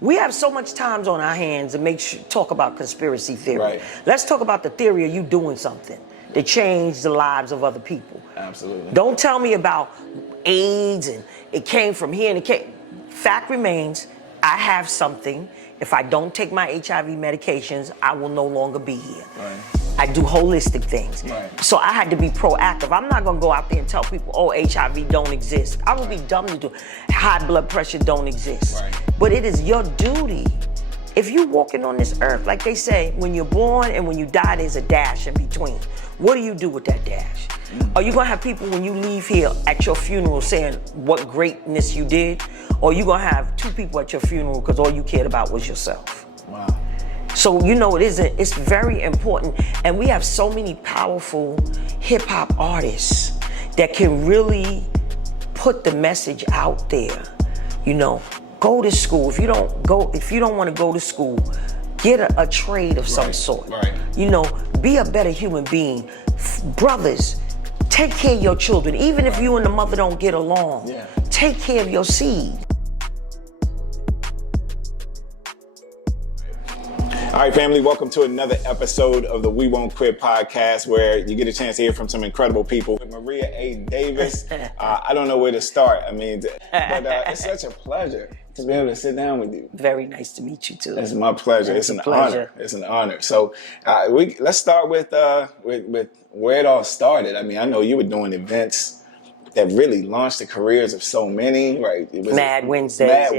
We have so much time on our hands to talk about conspiracy theory. Right. Let's talk about the theory of you doing something to change the lives of other people. Absolutely. Don't tell me about AIDS and it came from here and it came. Fact remains, I have something. If I don't take my HIV medications, I will no longer be here. Right. I do holistic things. Right. So I had to be proactive. I'm not gonna go out there and tell people, oh, HIV don't exist. I would be dumb to do. High blood pressure don't exist. Right. But it is your duty. If you're walking on this earth, like they say, when you're born and when you die, there's a dash in between. What do you do with that dash? Are you gonna have people when you leave here at your funeral saying what greatness you did? Or are you gonna have 2 people at your funeral because all you cared about was yourself? Wow. So, it's very important. And we have so many powerful hip hop artists that can really put the message out there. Go to school. If you don't want to go to school, get a trade of some sort. Right. Be a better human being. Brothers, take care of your children. Even if you and the mother don't get along, take care of your seed. All right, family, welcome to another episode of the We Won't Quit podcast, where you get a chance to hear from some incredible people. With Maria A. Davis, I don't know where to start. But it's such a pleasure to be able to sit down with you. Very nice to meet you too. It's my pleasure. It's an honor. It's an honor. So let's start with where it all started. I know you were doing events that really launched the careers of so many, right? It was Mad Wednesdays. Mad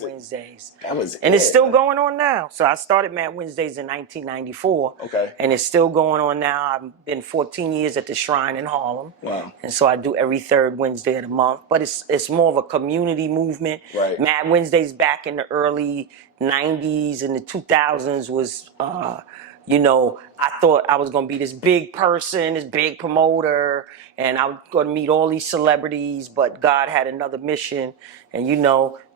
Wednesdays. That was and it's still going on now. So I started Mad Wednesdays in 1994. Okay. And it's still going on now. I've been 14 years at the Shrine in Harlem. Wow. And so I do every third Wednesday of the month. But it's more of a community movement. Right. Mad Wednesdays back in the early 90s and the 2000s was, I thought I was going to be this big person, this big promoter, and I was going to meet all these celebrities, but God had another mission. And,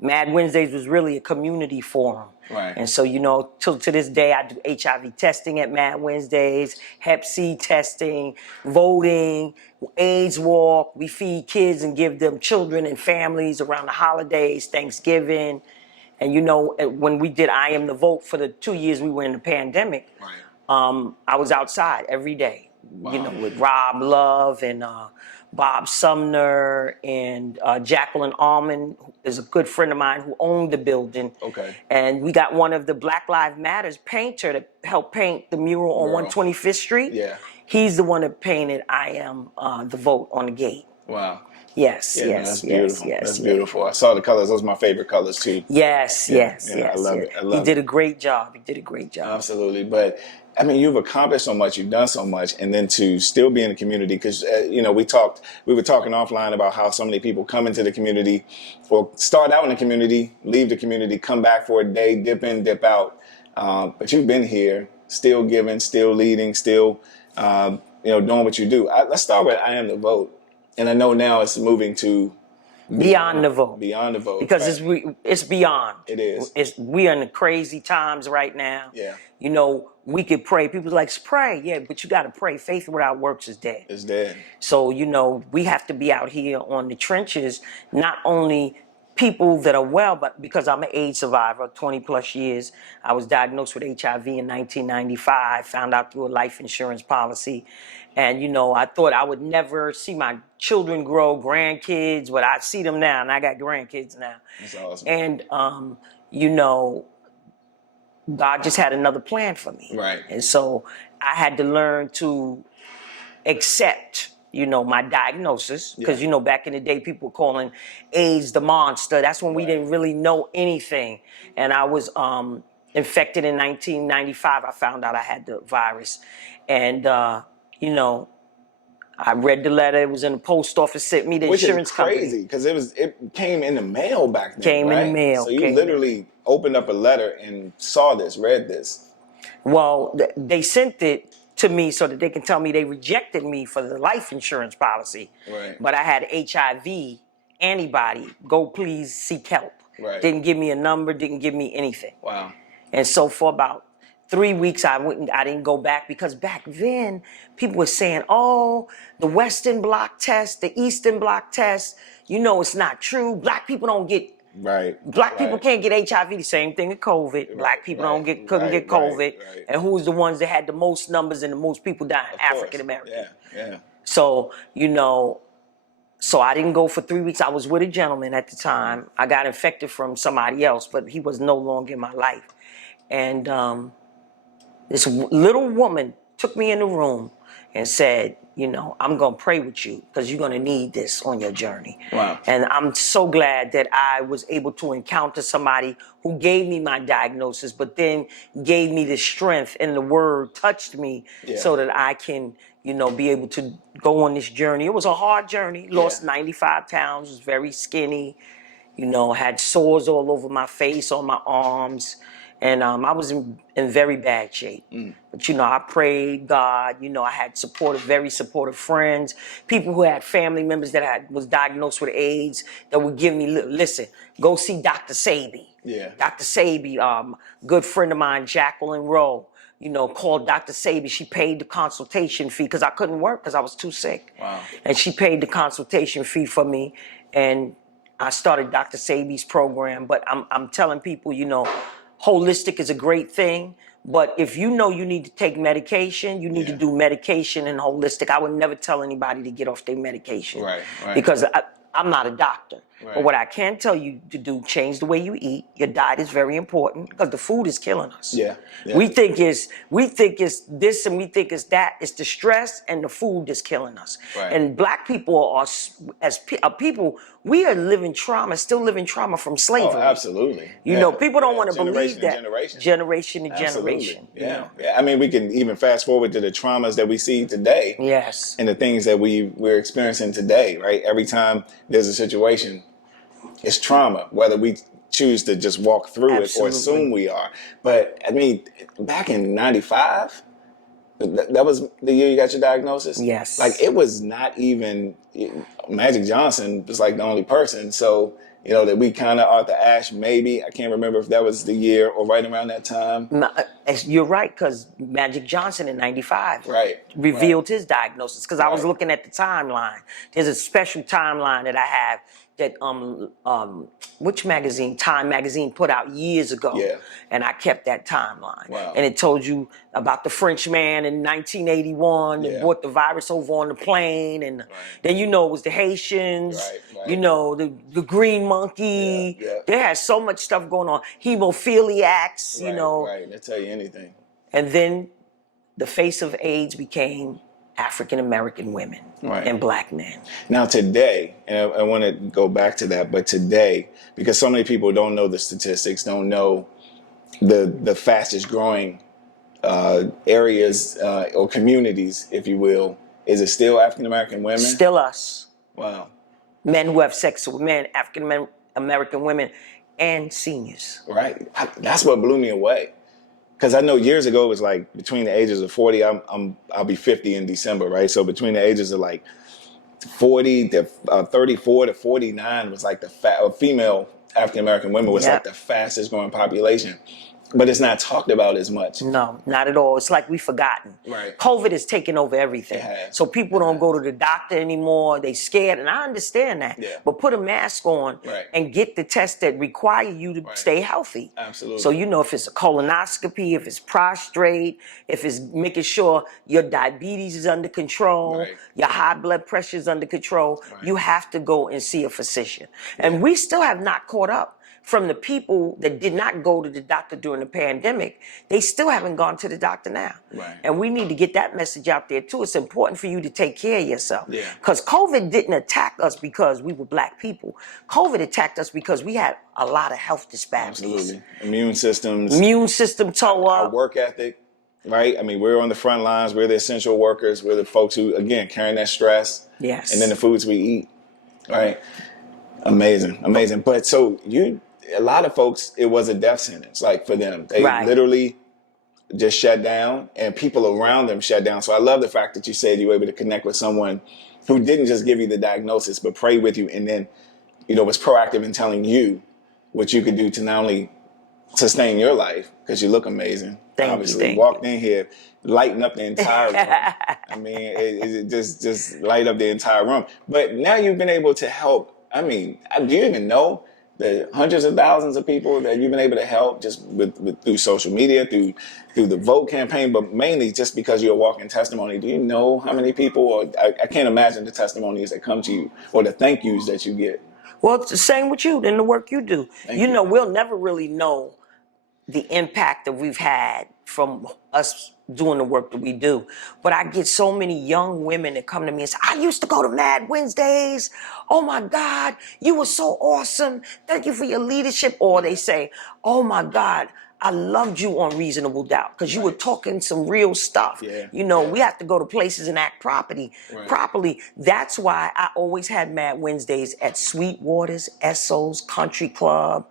Mad Wednesdays was really a community forum. Right. And so, to this day, I do HIV testing at Mad Wednesdays, Hep C testing, voting, AIDS walk. We feed kids and give them children and families around the holidays, Thanksgiving. And, when we did I Am the Vote for the 2 years we were in the pandemic, I was outside every day, with Rob Love and Bob Sumner and Jacqueline Allman, who is a good friend of mine who owned the building. Okay. And we got one of the Black Lives Matters painter to help paint the mural on 125th Street. Yeah. He's the one that painted I Am the Vote on the gate. Wow. Yes, yeah, yes, that's beautiful. yes, That's yes. beautiful. I saw the colors. Those are my favorite colors too. Yes. I love it. He did a great job. Absolutely. But you've accomplished so much. You've done so much, and then to still be in the community, because we were talking offline about how so many people come into the community, or start out in the community, leave the community, come back for a day, dip in, dip out. But you've been here, still giving, still leading, still doing what you do. Let's start with I Am the Vote. And I know now it's moving to Beyond the Vote. Beyond the Vote. Because it's beyond. It is. We are in the crazy times right now. Yeah. We could pray. People are like, pray. Yeah, but you got to pray. Faith without works is dead. It's dead. So, we have to be out here on the trenches, not only people that are well, but because I'm an AIDS survivor, 20 plus years. I was diagnosed with HIV in 1995, found out through a life insurance policy. And, I thought I would never see my children grow, grandkids, but I see them now, and I got grandkids now. That's awesome. And, God just had another plan for me. Right. And so I had to learn to accept, my diagnosis. Because, back in the day, people were calling AIDS the monster. That's when we didn't really know anything. And I was infected in 1995. I found out I had the virus. And, I read the letter. It was in the post office. Sent me the insurance company. Which is crazy, because it came in the mail back then. Came in the mail. So you literally opened up a letter and saw this, read this. Well, they sent it to me so that they can tell me they rejected me for the life insurance policy. Right. But I had HIV antibody. Go please seek help. Right. Didn't give me a number. Didn't give me anything. Wow. And so for about 3 weeks, I didn't go back, because back then people were saying, oh, the Western Bloc test, the Eastern Bloc test, it's not true. Black people don't get Right. Black people Right. can't get HIV. The same thing with COVID. Black people couldn't get COVID. Right. And who was the ones that had the most numbers and the most people dying? Of African course. American. Yeah. So, so I didn't go for 3 weeks. I was with a gentleman at the time. I got infected from somebody else, but he was no longer in my life. And this little woman took me in the room and said, I'm going to pray with you because you're going to need this on your journey. Wow. And I'm so glad that I was able to encounter somebody who gave me my diagnosis, but then gave me the strength, and the word touched me so that I can, be able to go on this journey. It was a hard journey. Lost 95 pounds, was very skinny, had sores all over my face, on my arms. And I was in very bad shape. But, I prayed God. I had very supportive friends, people who had family members that was diagnosed with AIDS that would give me, listen, go see Dr. Sabi. Yeah. Dr. Sabi, good friend of mine, Jacqueline Rowe, called Dr. Sabi. She paid the consultation fee because I couldn't work because I was too sick. Wow. And she paid the consultation fee for me. And I started Dr. Sabi's program. But I'm telling people, holistic is a great thing, but if you need to take medication, you need to do medication and holistic. I would never tell anybody to get off their medication. Right. Because I'm not a doctor. Right. But what I can tell you to do, change the way you eat. Your diet is very important because the food is killing us. Yeah. We think it's this and we think it's that. It's the stress and the food that's killing us. Right. And Black people are, as people, we are still living trauma from slavery. Oh, absolutely. People don't want to believe that. Generation to generation. Yeah. I mean, we can even fast forward to the traumas that we see today. Yes. And the things that we're experiencing today, right? Every time there's a situation, it's trauma, whether we choose to just walk through it or assume we are. But I mean, back in 95, that was the year you got your diagnosis? Yes. Like, it was not even, Magic Johnson was like the only person. So, that we kind of Arthur Ashe, maybe. I can't remember if that was the year or right around that time. You're right, because Magic Johnson in 95 revealed his diagnosis. Because I was looking at the timeline. There's a special timeline that I have that which magazine? Time magazine put out years ago. Yeah. And I kept that timeline. Wow. And it told you about the French man in 1981 that brought the virus over on the plane. And then it was the Haitians, the green monkey. Yeah. They had so much stuff going on. Hemophiliacs, Right, they tell you anything. And then the face of AIDS became African American women and Black men. Now today, and I want to go back to that, but today, because so many people don't know the statistics, don't know the fastest growing areas or communities, if you will, is it still African American women? Still us. Wow. Men who have sex with men, African American women, and seniors. Right. That's what blew me away. Because I know years ago it was like between the ages of 40, I'll be 50 in December, right? So between the ages of like 40 to 34 to 49 was like the female African American women was like the fastest growing population. But it's not talked about as much. No, not at all. It's like we've forgotten. Right. COVID has taken over everything. It has. So people don't go to the doctor anymore. They scared, and I understand that. Yeah. But put a mask on and get the tests that require you to stay healthy. Absolutely. So if it's a colonoscopy, if it's prostrate, if it's making sure your diabetes is under control, your high blood pressure is under control, you have to go and see a physician. And we still have not caught up. From the people that did not go to the doctor during the pandemic, they still haven't gone to the doctor now. Right. And we need to get that message out there too. It's important for you to take care of yourself. Yeah. Because COVID didn't attack us because we were Black people. COVID attacked us because we had a lot of health disparities. Absolutely. Immune system toe up. Our work ethic, right? I mean, we're on the front lines. We're the essential workers. We're the folks who, again, carrying that stress. Yes. And then the foods we eat, right? Amazing. But so a lot of folks, it was a death sentence, like for them. They literally just shut down and people around them shut down. So I love the fact that you said you were able to connect with someone who didn't just give you the diagnosis, but prayed with you and then, was proactive in telling you what you could do to not only sustain your life, because you look amazing. Obviously, walked in here, lighting up the entire room. I mean, it just light up the entire room. But now you've been able to help. I mean, do you even know the hundreds of thousands of people that you've been able to help just through social media, through the vote campaign, but mainly just because you're a walking testimony? Do you know how many people, or I can't imagine the testimonies that come to you or the thank yous that you get. Well, it's the same with you and the work you do. Thank You you. know, we'll never really know the impact that we've had from us doing the work that we do. But I get so many young women that come to me and say, I used to go to Mad Wednesdays. Oh my God, you were so awesome. Thank you for your leadership. Or they say, oh my God, I loved you on Reasonable Doubt because you were talking some real stuff. Yeah. You know, we have to go to places and act properly. That's why I always had Mad Wednesdays at Sweetwater's, Esso's, Country Club,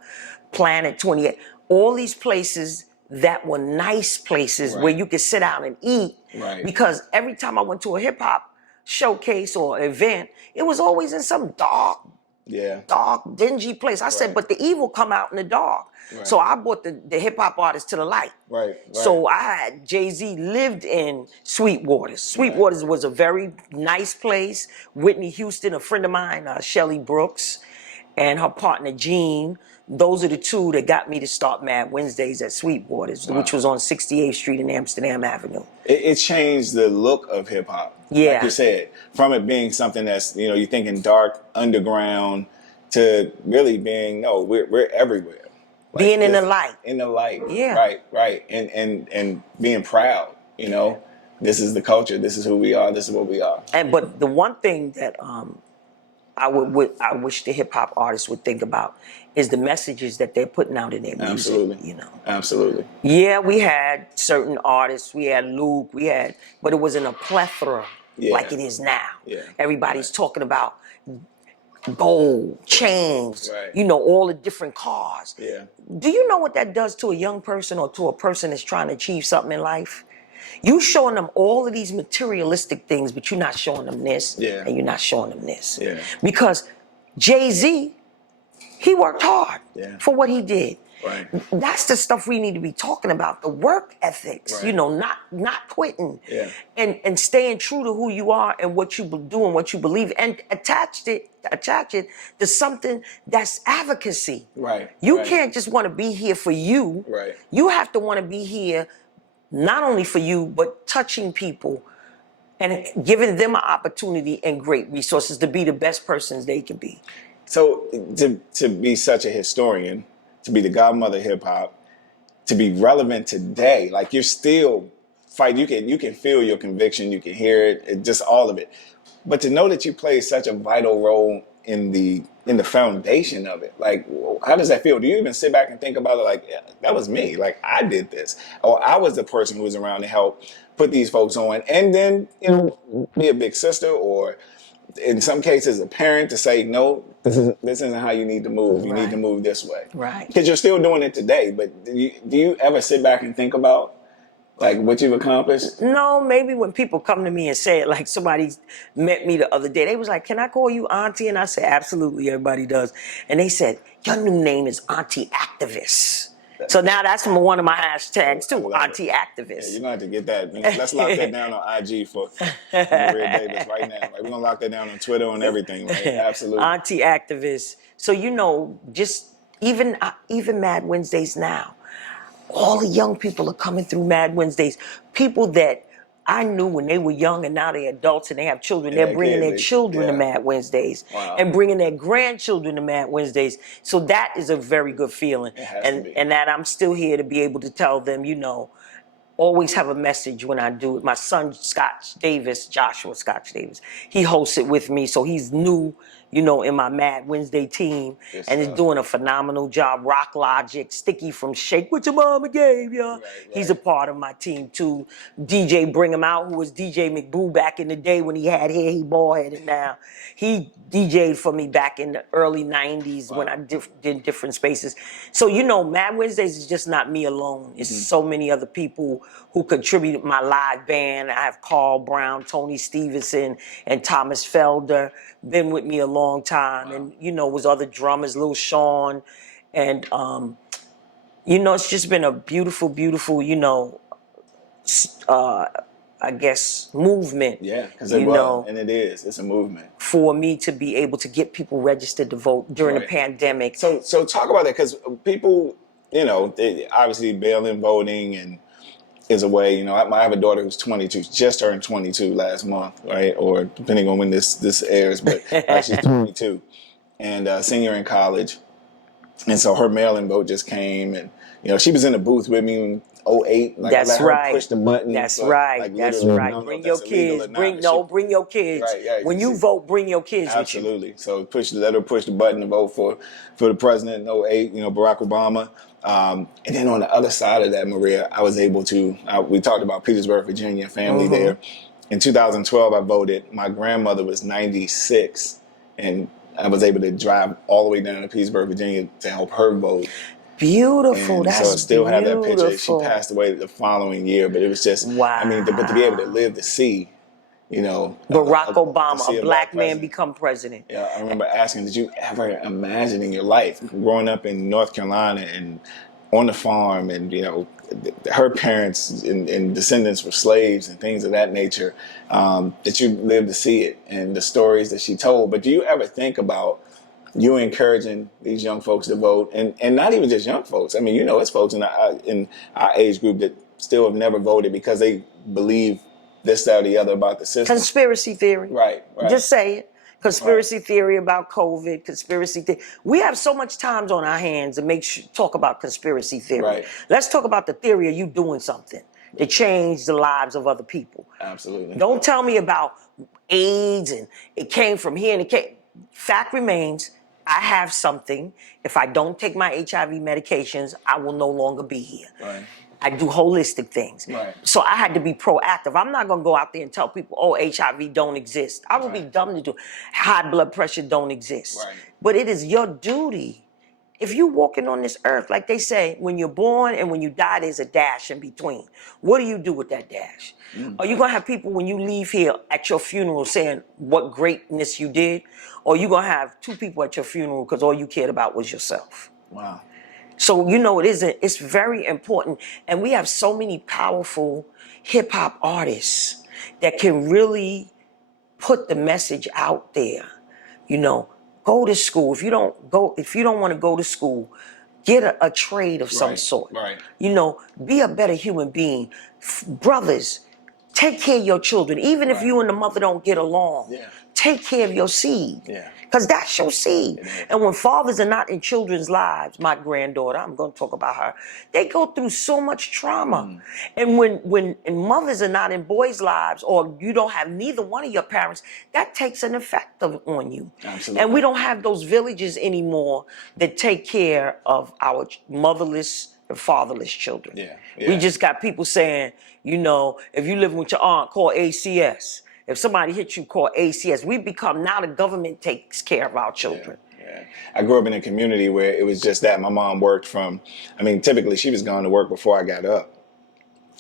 Planet 28. All these places that were nice places where you could sit down and eat. Because every time I went to a hip hop showcase or event, it was always in some dark, dingy place. I said, but the evil come out in the dark. So I brought the hip hop artists to the light. So I had Jay-Z lived in Sweetwater's. Sweetwater's was a very nice place. Whitney Houston, a friend of mine, Shelly Brooks, and her partner Jean. Those are the two that got me to start Mad Wednesdays at Sweetwater's, which was on 68th Street and Amsterdam Avenue. It changed the look of hip hop. Yeah. Like you said, from it being something that's, you know, you're thinking dark, underground, to really being, no, we're everywhere. Like being in the light. In the light. Yeah. Right. And being proud, you know, this is the culture, this is who we are, this is what we are. But the one thing that I wish the hip hop artists would think about is the messages that they're putting out in their music. Absolutely. You know. Absolutely. Yeah, we had certain artists. We had Luke. But it wasn't a plethora like it is now. Yeah. Everybody's talking about gold, chains. You know, all the different cars. Yeah. Do you know what that does to a young person or to a person that's trying to achieve something in life? You showing them all of these materialistic things, but you're not showing them this, and you're not showing them this. Because Jay-Z, he worked hard for what he did. That's the stuff we need to be talking about, the work ethics, you know, not quitting. And staying true to who you are and what you do and what you believe, and attach it to something that's advocacy. You can't just want to be here for you. You have to want to be here not only for you, but touching people and giving them an opportunity and great resources to be the best persons they can be. So to be such a historian, to be the godmother of hip hop, to be relevant today, like you're still fighting. You can feel your conviction, you can hear it, just all of it. But to know that you played such a vital role in the foundation of it, like, how does that feel? Do you even sit back and think about it like, yeah, that was me, like I did this, or I was the person who was around to help put these folks on, and then, you know, be a big sister, or in some cases a parent, to say, no, this isn't how you need to move. You need to move this way. Because you're still doing it today. But do you ever sit back and think about like what you've accomplished? No, maybe when people come to me and say it, like somebody met me the other day, they was like, can I call you Auntie? And I said, absolutely, everybody does. And they said, your new name is Auntie Activist. So now that's one of my hashtags too, Auntie Activist. Yeah, you're gonna have to get that. Let's lock that down on IG for Maria Davis right now. Like, we're gonna lock that down on Twitter and everything. Like, absolutely. Auntie Activist. So, you know, just even Mad Wednesdays now, all the young people are coming through Mad Wednesdays. People that I knew when they were young and now they're adults and they have children. They're bringing their children to Mad Wednesdays and bringing their grandchildren to Mad Wednesdays. So that is a very good feeling. And that I'm still here to be able to tell them, you know, always have a message when I do it. My son, Joshua Scotch Davis, he hosts it with me. So he's new, you know, in my Mad Wednesday team, and is doing a phenomenal job. Rock Logic, Sticky from Shake What Your Mama Gave Ya. He's a part of my team too. DJ Bring Him Out, who was DJ McBoo back in the day when he had hair, he bald-headed now. He DJ'd for me back in the early 90s when I did different spaces. So, you know, Mad Wednesdays is just not me alone. It's so many other people who contributed my live band. I have Carl Brown, Tony Stevenson, and Thomas Felder, been with me a long time. And, you know, was other drummers, Lil Sean. And, you know, it's just been a beautiful, beautiful, you know, I guess, movement. Yeah, because it was, and it is. It's a movement. for me to be able to get people registered to vote during the Right. pandemic. So talk about that, because people, they obviously mail-in voting and is a way. I have a daughter who's 22, just turned 22 last month, right? Or depending on when this airs, but she's 22 and senior in college. And so her mail-in vote just came, and she was in the booth with me in '08. Like, I That's let her right. push the button. That's but, right. Like, That's literally, I right. don't know if Bring your that's illegal or kids. not. But Bring your kids. right, yeah. When you vote, bring your kids with you. Absolutely. So let her push the button to vote for the president in '08. Barack Obama. And then on the other side of that, Maria, I was able to. We talked about Petersburg, Virginia, family there. In 2012, I voted. My grandmother was 96, and I was able to drive all the way down to Petersburg, Virginia, to help her vote. Beautiful. And That's so I still have that picture. She beautiful. passed away the following year, but it was just, Wow. but to be able to live to see, Barack to Obama, see a black man, president. become president. Yeah, I remember asking, did you ever imagine in your life growing up in North Carolina and on the farm, and her parents and descendants were slaves and things of that nature, that you lived to see it and the stories that she told. But do you ever think about you encouraging these young folks to vote, and not even just young folks? I mean, it's folks in our age group that still have never voted because they believe this, that, or the other about the system. Conspiracy theory. Right. Just say it. Conspiracy theory about COVID, conspiracy theory. We have so much time on our hands to talk about conspiracy theory. Right. Let's talk about the theory of you doing something to change the lives of other people. Absolutely. Don't tell me about AIDS and it came from here and it came. Fact remains, I have something. If I don't take my HIV medications, I will no longer be here. Right. I do holistic things. Right. So I had to be proactive. I'm not going to go out there and tell people, oh, HIV don't exist. I would be dumb to do. High blood pressure don't exist. Right. But it is your duty. If you're walking on this earth, like they say, when you're born and when you die, there's a dash in between. What do you do with that dash? Are you going to have people when you leave here at your funeral saying what greatness you did? Or are you going to have two people at your funeral because all you cared about was yourself? Wow. So, it's very important. And we have so many powerful hip hop artists that can really put the message out there. Go to school. If you don't want to go to school, get a trade of some sort. Right. Be a better human being. Brothers, take care of your children. Even if you and the mother don't get along, take care of your seed. Because that's your seed. And when fathers are not in children's lives, my granddaughter, I'm going to talk about her, they go through so much trauma. And when mothers are not in boys' lives, or you don't have neither one of your parents, that takes an effect on you. Absolutely. And we don't have those villages anymore that take care of our motherless and fatherless children. We just got people saying, if you live with your aunt, call ACS. If somebody hits you, call ACS. We become, now the government takes care of our children. Yeah. I grew up in a community where it was just that. My mom worked typically she was going to work before I got up.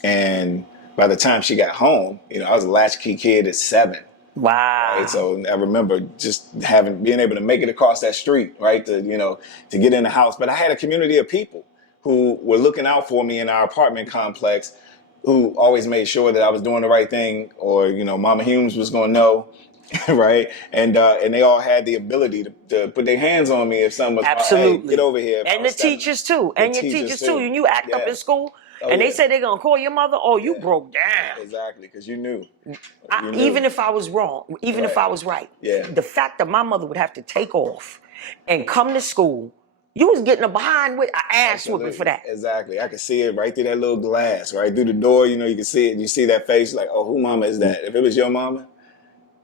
And by the time she got home, I was a latchkey kid at 7. Wow. Right? So I remember just being able to make it across that street, right? To get in the house. But I had a community of people who were looking out for me in our apartment complex, who always made sure that I was doing the right thing, or, Mama Humes was going to know, right? And they all had the ability to put their hands on me if something was Absolutely. Hey, get over here. And the teachers too. And your teachers too. And you act up in school, and they say they're going to call your mother, you broke down. Exactly, because you knew. Even if I was wrong, even if I was right. Yeah. The fact that my mother would have to take off and come to school, you was getting a behind with an ass whipping for that. Exactly. I could see it right through that little glass, right through the door. You can see it. You see that face, like, oh, who mama is that? If it was your mama,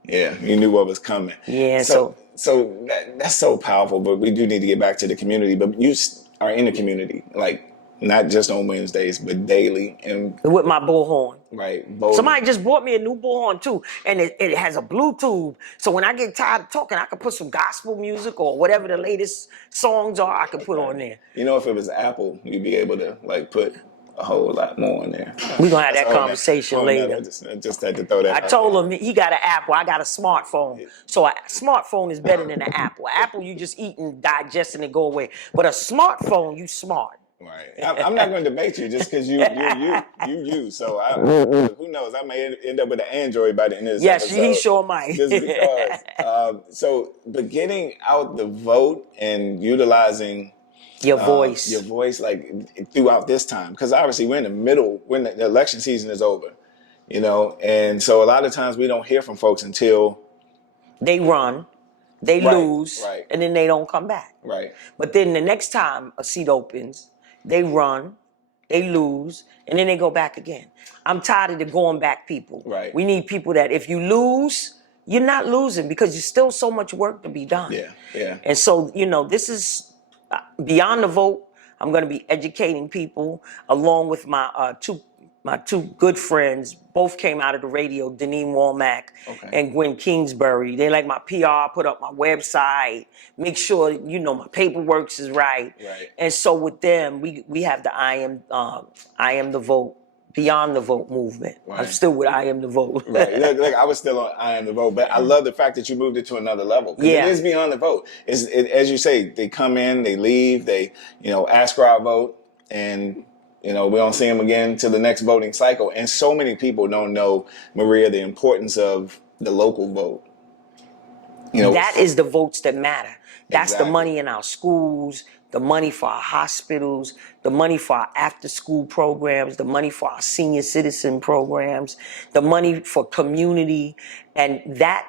you knew what was coming. Yeah. So that's so powerful. But we do need to get back to the community. But you are in the community, like not just on Wednesdays, but daily, and with my bullhorn. Right. Somebody just bought me a new bullhorn too, and it has a Bluetooth. So when I get tired of talking, I can put some gospel music or whatever the latest songs are. I can put on there. If it was Apple, you'd be able to put a whole lot more in there. We're gonna have that conversation later. I just had to throw that. I told him he got an Apple, I got a smartphone. So a smartphone is better than an Apple. Apple, you just eat and digest and it go away. But a smartphone, you smart. Right. I'm not going to debate you just because you. So who knows? I may end up with an Android by the end of this Yes, he episode. sure might. Just because. But getting out the vote and utilizing Your your voice. voice like throughout this time, because obviously we're in the middle, when the election season is over, and so a lot of times we don't hear from folks until They run, they right, lose, right, and then they don't come back. right. But then the next time a seat opens, they run, they lose, and then they go back again. I'm tired of the going back people. Right. We need people that if you lose, you're not losing because there's still so much work to be done. Yeah, yeah. And so, this is beyond the vote. I'm going to be educating people along with my two good friends. Both came out of the radio, Deneen Womack and Gwen Kingsbury. They like my PR, put up my website, make sure my paperwork is right. Right. And so with them, we have the I am the vote. Beyond the vote movement. Right. I'm still with I am the vote. Right. Look, I was still on I am the vote, but I love the fact that you moved it to another level. Yeah. It is beyond the vote. As you say, they come in, they leave, they, ask for our vote, and, we don't see them again till the next voting cycle. And so many people don't know, Maria, the importance of the local vote. That is the votes that matter. That's Exactly. the money in our schools, the money for our hospitals, the money for our after-school programs, the money for our senior citizen programs, the money for community, and that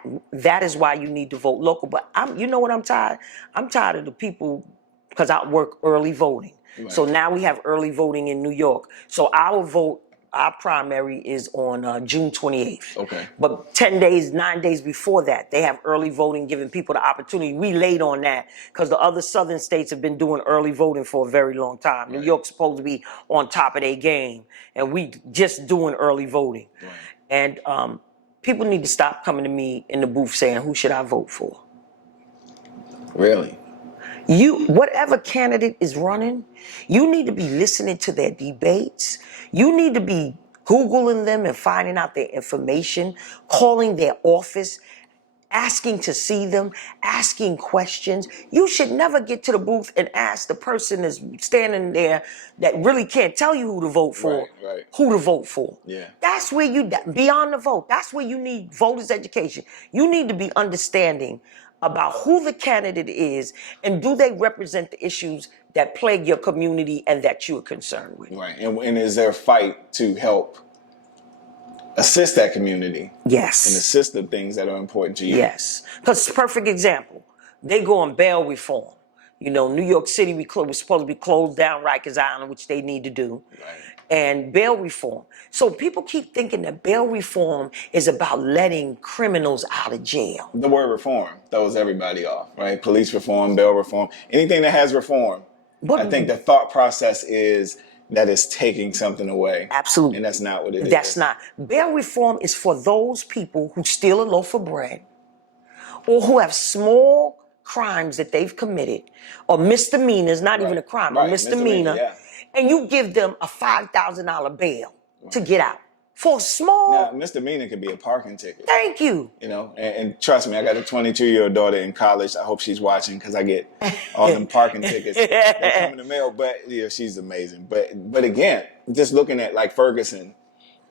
is why you need to vote local. But you know what I'm tired? I'm tired of the people, because I work early voting. Right. So now we have early voting in New York. So our primary is on June 28th. Okay. But 9 days before that, they have early voting, giving people the opportunity. We late on that because the other southern states have been doing early voting for a very long time. Right. New York's supposed to be on top of their game, and we just doing early voting. Right. And people need to stop coming to me in the booth saying, who should I vote for? Really? Whatever candidate is running, you need to be listening to their debates. You need to be Googling them and finding out their information, calling their office, asking to see them, asking questions. You should never get to the booth and ask the person that's standing there that really can't tell you who to vote for, right. who to vote for. Yeah. That's where beyond the vote, that's where you need voters education. You need to be understanding about who the candidate is and do they represent the issues that plague your community and that you're concerned with. Right. And is there a fight to help assist that community? Yes. And assist the things that are important to you? Yes. Because perfect example, they go on bail reform. New York City, we're supposed to be closed down Rikers Island, which they need to do. Right. And bail reform. So people keep thinking that bail reform is about letting criminals out of jail. The word reform throws everybody off, right? Police reform, bail reform, anything that has reform. But I think the thought process is that it's taking something away. Absolutely. And that's not what it is. That's not. Bail reform is for those people who steal a loaf of bread or who have small crimes that they've committed or misdemeanors, not even a crime, a misdemeanor. Yeah. And you give them a $5,000 bail to get out for small. Now, misdemeanor could be a parking ticket. Thank you. And trust me, I got a 22-year-old daughter in college. I hope she's watching because I get all them parking tickets that come in the mail. But she's amazing. But again, just looking at like Ferguson,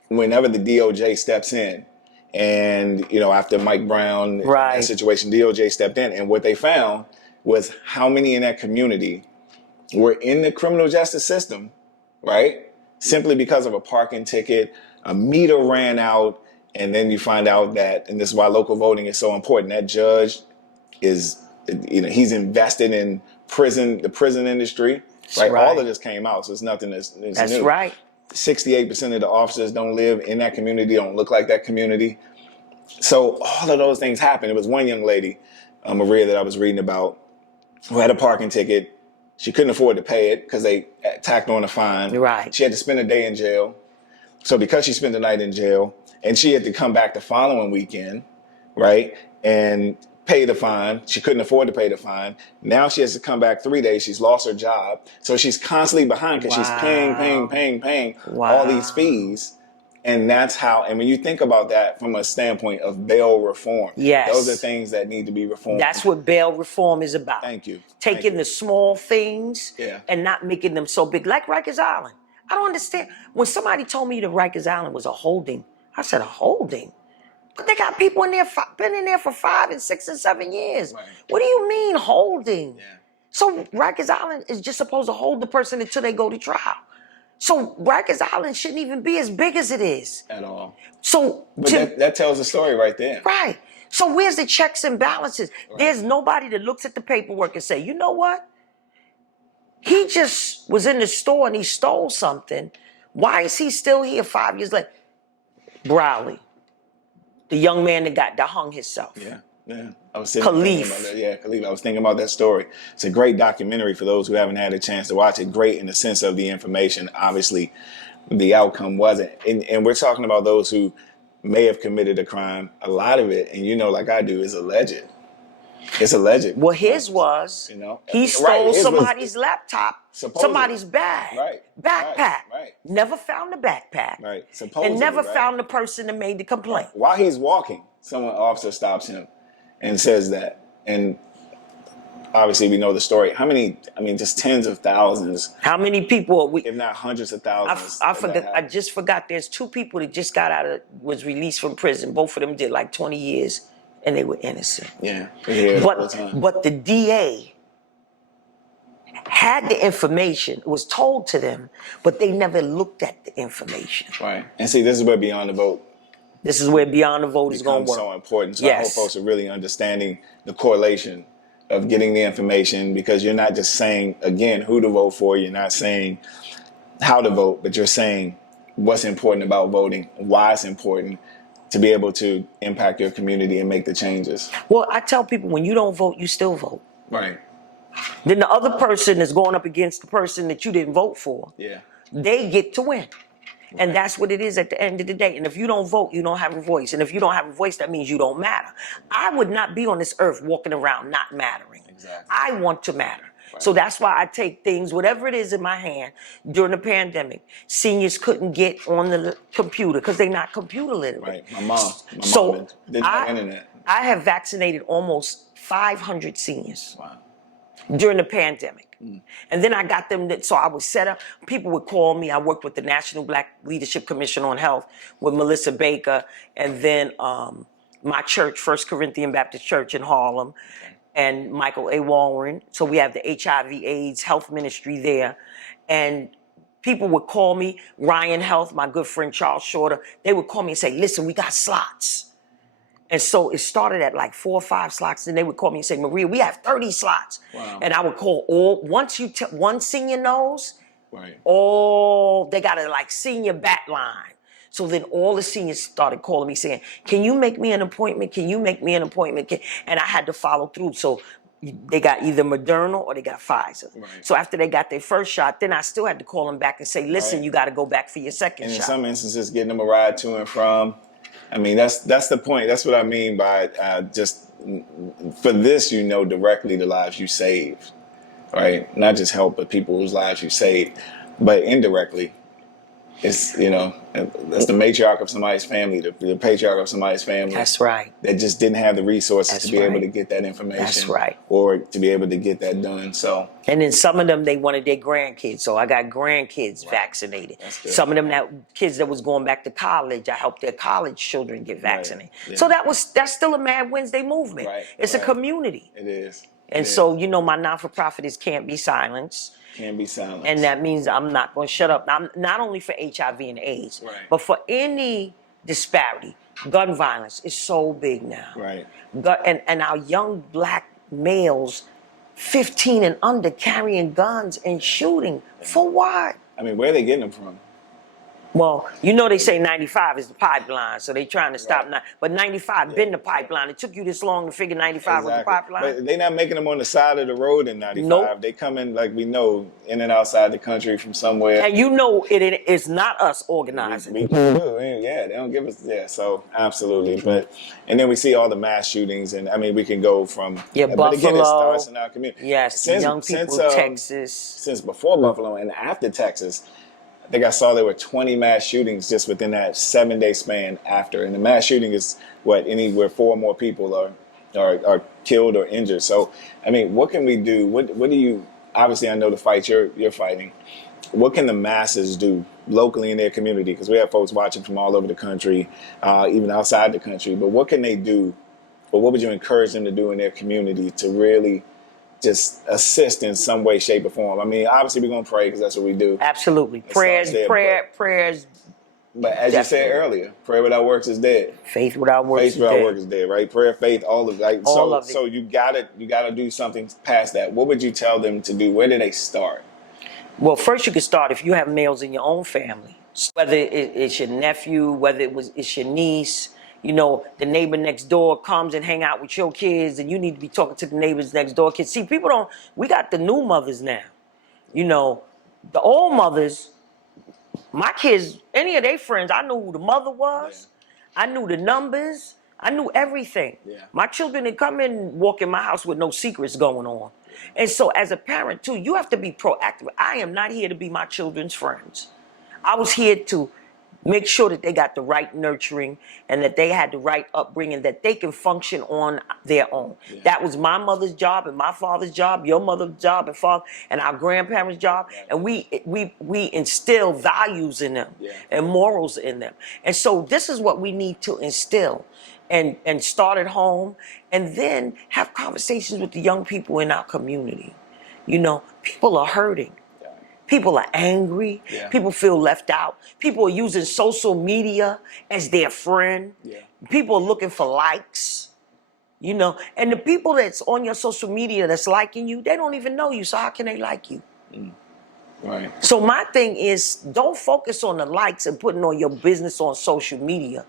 whenever the DOJ steps in, and after Mike Brown that situation, DOJ stepped in, and what they found was how many in that community were in the criminal justice system, right? Simply because of a parking ticket, a meter ran out, and then you find out that, and this is why local voting is so important, that judge is, he's invested in the prison industry, right? All of this came out, so it's nothing that's new. That's right. 68% of the officers don't live in that community, don't look like that community. So all of those things happened. It was one young lady, Maria, that I was reading about, who had a parking ticket. She couldn't afford to pay it because they tacked on a fine. Right. She had to spend a day in jail. So because she spent the night in jail, and she had to come back the following weekend, right, and pay the fine. She couldn't afford to pay the fine. Now she has to come back 3 days. She's lost her job. So she's constantly behind because she's paying all these fees. And that's how, and when you think about that from a standpoint of bail reform, Yes. those are things that need to be reformed. That's what bail reform is about. Thank you. Taking the small things Yeah. and not making them so big. Like Rikers Island. I don't understand. When somebody told me that Rikers Island was a holding, I said, a holding? But they got people in there, been in there for 5 and 6 and 7 years. Right. What do you mean holding? Yeah. So Rikers Island is just supposed to hold the person until they go to trial. So Rikers Island shouldn't even be as big as it is. At all. So But that tells the story right there. Right. So where's the checks and balances? Right. There's nobody that looks at the paperwork and say, you know what? He just was in the store and he stole something. Why is he still here 5 years later? Browley, the young man that hung himself. Yeah. Yeah, I was thinking about that. Yeah, Khalif. I was thinking about that story. It's a great documentary for those who haven't had a chance to watch it. Great in the sense of the information. Obviously, the outcome wasn't. And we're talking about those who may have committed a crime. A lot of it, and you know, like I do, is alleged. It's alleged. Well, his was, he stole somebody's laptop, somebody's bag, backpack. Right. Never found the backpack. Right. Supposedly, and never found the person that made the complaint. While he's walking, officer stops him and says that. And obviously we know the story. How many, just tens of thousands. How many people if not hundreds of thousands. I just forgot there's 2 people that just was released from prison. Both of them did like 20 years and they were innocent. Yeah. But the DA had the information. It was told to them, but they never looked at the information. Right. And see, this is where Beyond the Vote. This is where Beyond the Vote is going to work. So important. So I hope folks are really understanding the correlation of getting the information, because you're not just saying, again, who to vote for. You're not saying how to vote, but you're saying what's important about voting, why it's important to be able to impact your community and make the changes. Well, I tell people, when you don't vote, you still vote. Right. Then the other person is going up against the person that you didn't vote for. Yeah. They get to win. And that's what it is at the end of the day. And if you don't vote, you don't have a voice. And if you don't have a voice, that means you don't matter. I would not be on this earth walking around not mattering. Exactly. I want to matter. Right. So that's why I take things, whatever it is in my hand. During the pandemic, seniors couldn't get on the computer because they're not computer literate. Right. My mom didn't have internet. I have vaccinated almost 500 seniors. Wow. During the pandemic. And then I got them, so I was set up. People would call me. I worked with the National Black Leadership Commission on Health with Melissa Baker, and then my church, First Corinthian Baptist Church in Harlem, and Michael A. Walren. So we have the HIV/AIDS health ministry there. And people would call me, Ryan Health, my good friend Charles Shorter, they would call me and say, listen, we got slots. And so it started at like 4 or 5 slots. And they would call me and say, Maria, we have 30 slots. Wow. And I would call once one senior knows, right. They got a like senior back line. So then all the seniors started calling me saying, can you make me an appointment? Can you make me an appointment? And I had to follow through. So they got either Moderna or they got Pfizer. Right. So after they got their first shot, then I still had to call them back and say, listen, you got to go back for your second shot. And in some instances, getting them a ride to and from. That's the point. That's what I mean by just for this, directly the lives you saved, right? Not just help, but people whose lives you saved, but indirectly, it's, that's the matriarch of somebody's family, the patriarch of somebody's family. That's right. That just didn't have the resources to be able to get that information. That's right. Or to be able to get that done. So. And then some of them, they wanted their grandkids. So I got grandkids vaccinated. Some of them, kids that was going back to college, I helped their college children get vaccinated. Right. Yeah. So that's still a Mad Wednesday movement. Right. It's a community. It is. And so, my non-for-profit is Can't Be Silenced. Can be silenced. And that means I'm not going to shut up. I'm not only for HIV and AIDS, but for any disparity. Gun violence is so big now. Right. And our young black males, 15 and under, carrying guns and shooting. For what? Where are they getting them from? Well, they say 95 is the pipeline, so they trying to stop. But 95 been the pipeline. It took you this long to figure 95 was the pipeline. But they're not making them on the side of the road in 95. Nope. They come in, like we know, in and outside the country from somewhere. And it's not us organizing. We do. Yeah, they don't give us. Yeah, so absolutely. And then we see all the mass shootings, and we can go from. Buffalo. But again, it starts in our community. Yes, young people, Texas. Since before Buffalo and after Texas. I think I saw there were 20 mass shootings just within that 7-day span after. And the mass shooting is what, anywhere 4 or more people are killed or injured. So, I mean, what can we do? What do you, obviously I know the fight you're fighting. What can the masses do locally in their community? Because we have folks watching from all over the country, even outside the country. But what can they do, or what would you encourage them to do in their community to really just assist in some way, shape, or form? I mean, obviously we're going to pray because that's what we do. Absolutely. Prayers, prayers. But as you said earlier, prayer without works is dead. Faith without works is dead. Faith without works is dead, right? Prayer, faith, all of like all of it. So you gotta do something past that. What would you tell them to do? Where do they start? Well, first you can start if you have males in your own family, whether it's your nephew, whether it's your niece. You know, the neighbor next door comes and hang out with your kids, and you need to be talking to the neighbors next door kids. See, we got the new mothers now. You know, the old mothers, my kids, any of their friends, I knew who the mother was. Yeah. I knew the numbers. I knew everything. Yeah. My children didn't come in, walk in my house with no secrets going on. Yeah. And so as a parent, too, you have to be proactive. I am not here to be my children's friends. I was here to make sure that they got the right nurturing and that they had the right upbringing, that they can function on their own. Yeah. That was my mother's job and my father's job, your mother's job and father, and our grandparents' job. Yeah. And we instill values in them. Yeah. And morals in them. And so this is what we need to instill and start at home, and then have conversations with the young people in our community. You know, people are hurting. People are angry. Yeah. People feel left out. People are using social media as their friend. Yeah. People are looking for likes, you know. And the people that's on your social media that's liking you, they don't even know you, so how can they like you? Mm. Right. So my thing is, don't focus on the likes and putting on your business on social media.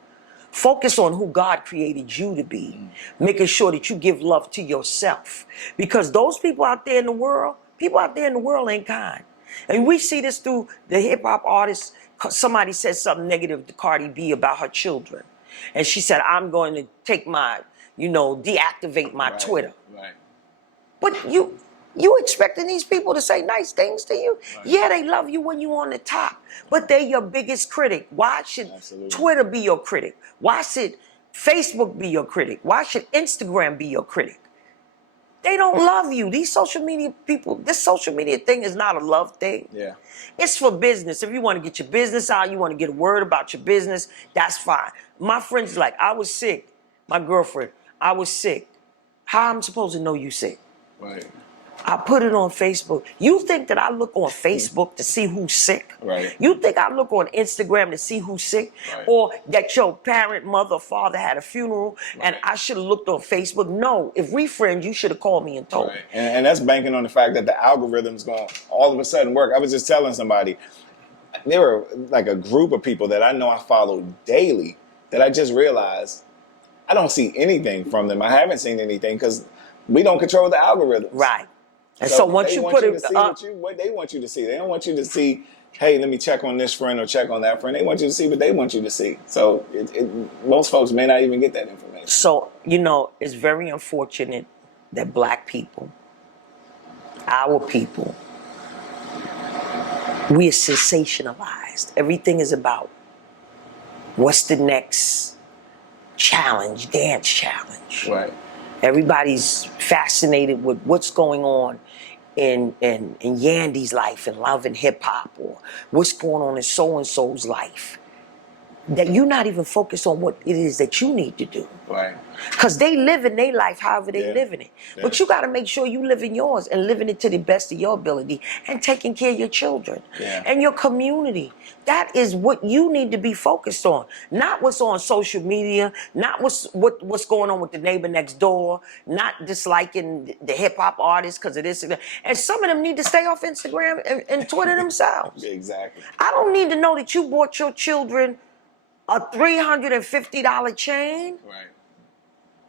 Focus on who God created you to be, making sure that you give love to yourself. Because those people out there in the world ain't kind. And we see this through the hip-hop artists. Somebody said something negative to Cardi B about her children. And she said, I'm going to take deactivate my Twitter. Right. But you expecting these people to say nice things to you? Right. Yeah, they love you when you're on the top, but they're your biggest critic. Why should Twitter be your critic? Why should Facebook be your critic? Why should Instagram be your critic? They don't love you. These social media people, this social media thing is not a love thing. Yeah. It's for business. If you want to get your business out, you want to get a word about your business, that's fine. My friend's like, I was sick. My girlfriend, I was sick. How am I supposed to know you sick? Right. I put it on Facebook. You think that I look on Facebook to see who's sick? Right. You think I look on Instagram to see who's sick? Right. Or that your parent, mother, father had a funeral and I should have looked on Facebook? No. If we friends, you should have called me and told me. And that's banking on the fact that the algorithm's going to all of a sudden work. I was just telling somebody, there were like a group of people that I know I follow daily that I just realized I don't see anything from them. I haven't seen anything because we don't control the algorithms. Right. And so once you put it up, what they want you to see. They don't want you to see, hey, let me check on this friend or check on that friend. They want you to see what they want you to see. So most folks may not even get that information. So, it's very unfortunate that Black people, our people, we are sensationalized. Everything is about what's the next challenge, dance challenge. Right. Everybody's fascinated with what's going on in Yandy's life and love and hip hop, or what's going on in so-and-so's life. That you're not even focused on what it is that you need to do. Right. Because they live in their life however they live in it. Yeah. But you got to make sure you live in yours and living it to the best of your ability and taking care of your children and your community. That is what you need to be focused on. Not what's on social media, not what's going on with the neighbor next door, not disliking the hip-hop artists because of this. And some of them need to stay off Instagram and Twitter themselves. Exactly. I don't need to know that you bought your children a $350 chain. Right.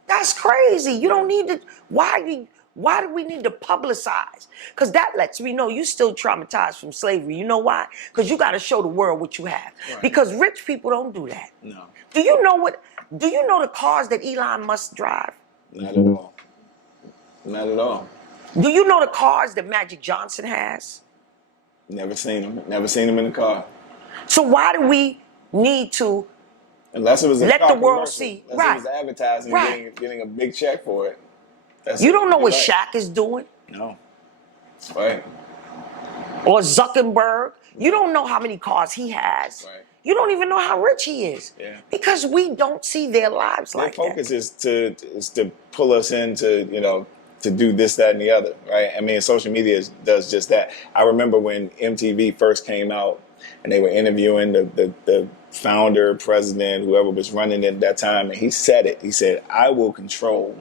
That's crazy. You don't need to. Why do we need to publicize? Because that lets me know you still traumatized from slavery. You know why? Because you got to show the world what you have. Right. Because rich people don't do that. No. Do you know the cars that Elon Musk drive? Not at all. Not at all. Do you know the cars that Magic Johnson has? Never seen him. Never seen him in the car. So why do we need to Unless it was a let the car world commercial, see? unless it Right, was advertising and right. getting a big check for it. That's You it. don't know You're what right. Shaq is doing No. Right. or Zuckerberg. You Right. don't know how many cars he has. Right. You don't even know how rich he is. Yeah. Because we don't see their lives Their like that. focus is to pull us into, to do this, that, and the other, right? I mean, social media does just that. I remember when MTV first came out and they were interviewing the founder, president, whoever was running it at that time, and he said it. He said, "I will control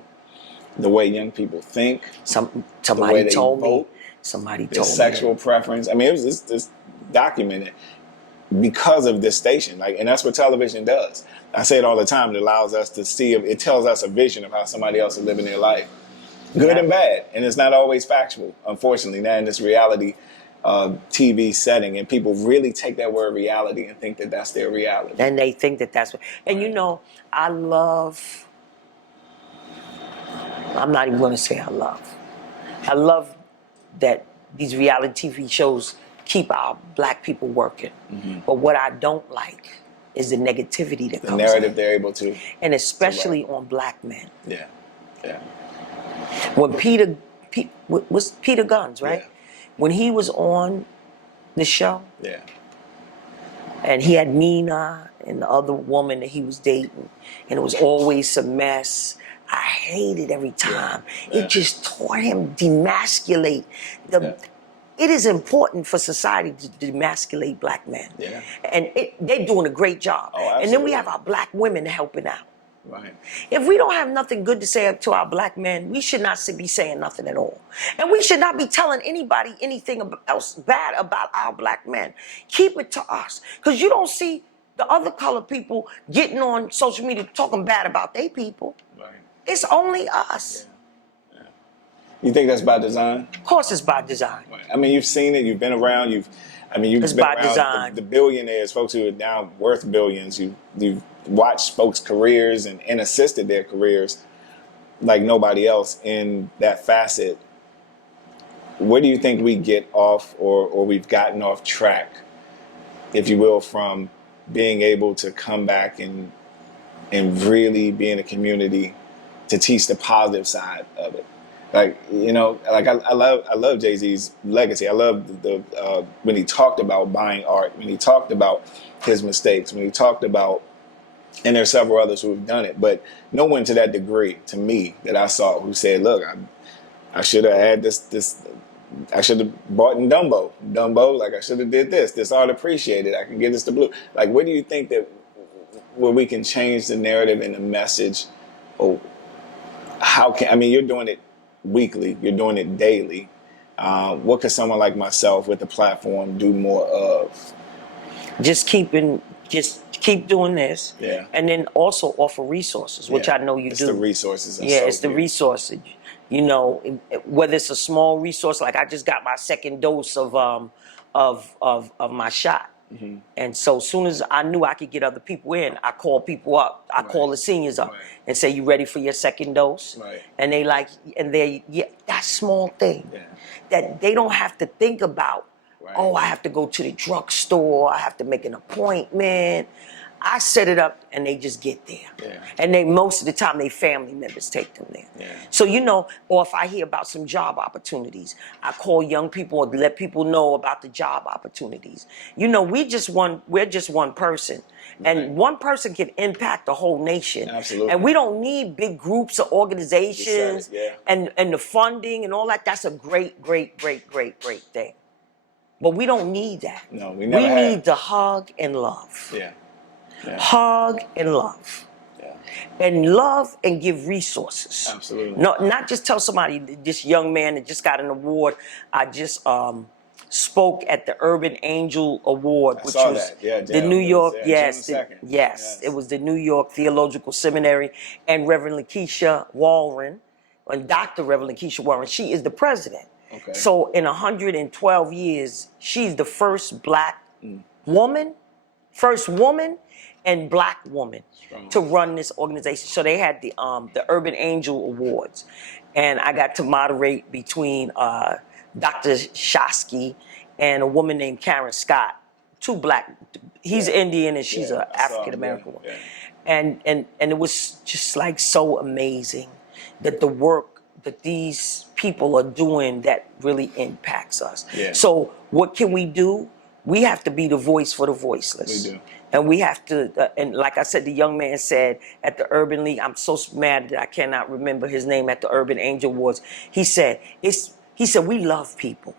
the way young people think, the way Somebody they told me. vote, Somebody their told me sexual that. preference." I mean, it was this documented because of this station, and that's what television does. I say it all the time. It allows us to see. It tells us a vision of how somebody else is living their life, good Yeah. and bad, and it's not always factual. Unfortunately, not in this reality TV setting, and people really take that word reality and think that that's their reality. And they think that that's what. And you know, I'm not even going to say I love. I love that these reality TV shows keep our black people working. Mm-hmm. But what I don't like is the negativity that The comes narrative in. they're able to, and especially on black men. Yeah, yeah. When was Peter Guns, right? Yeah. When he was on the show, Yeah. and he had Nina and the other woman that he was dating, and it was always a mess. I hated every time. Yeah. It just taught him demasculate. It is important for society to demasculate black men. Yeah. And they're doing a great job. Oh, and then we absolutely. have our black women helping out. Right. If we don't have nothing good to say to our black men, we should not be saying nothing at all. And we should not be telling anybody anything else bad about our black men. Keep it to us. Because you don't see the other colored people getting on social media talking bad about their people. Right. It's only us. Yeah. You think that's by design? Of course it's by design. Right. I mean, you've seen it. You've been around. You've It's been by around design. the billionaires, folks who are now worth billions. You've watched folks' careers and assisted their careers like nobody else in that facet. Where do you think we get off or we've gotten off track, if you will, from being able to come back and really be in a community to teach the positive side of it? Like, I love Jay-Z's legacy. I love the when he talked about buying art, when he talked about his mistakes, when he talked about, and there's several others who have done it, but no one to that degree, to me, that I saw, who said, look, I should have had this, I should have bought in Dumbo, like I should have did this art appreciated, I can give this to Blue. Like, where do you think that, where we can change the narrative and the message, or you're doing it weekly, you're doing it daily. What could someone like myself with the platform do more of? Just keep doing this. Yeah. And then also offer resources, which I know you do. It's the resources. It's the resources. You know, whether it's a small resource, like I just got my second dose of my shot. Mm-hmm. And so as soon as I knew I could get other people in, I called people up. I call the seniors up and say, you ready for your second dose? Right. And that small thing that they don't have to think about. Right. Oh, I have to go to the drugstore. I have to make an appointment. I set it up and they just get there. Yeah. And most of the time, they family members take them there. Yeah. So, or if I hear about some job opportunities, I call young people or let people know about the job opportunities. We're just one person. Right. And one person can impact the whole nation. Absolutely. And we don't need big groups or organizations and the funding and all that. That's a great, great, great, great, great thing. But we don't need that. No, we never have. Need the hug and love. Yeah. Yeah. Hug and love. Yeah. And love and give resources. Absolutely. Not just tell somebody, this young man that just got an award. I just spoke at the Urban Angel Award, which was the New York, it was the New York Theological Seminary, and Reverend Lakeisha Warren, and Dr. Reverend Lakeisha Warren, she is the president. Okay. So in 112 years, she's the first black woman and black woman to run this organization. So they had the Urban Angel Awards, and I got to moderate between Dr. Shosky and a woman named Karen Scott. two black. He's Indian and she's an African American woman. And it was just like so amazing that the work that these people are doing that really impacts us. So what can we do? We have to be the voice for the voiceless. We do. And we have to, and like I said, the young man said at the Urban League, I'm so mad that I cannot remember his name, at the Urban Angel Awards. He said, we love people.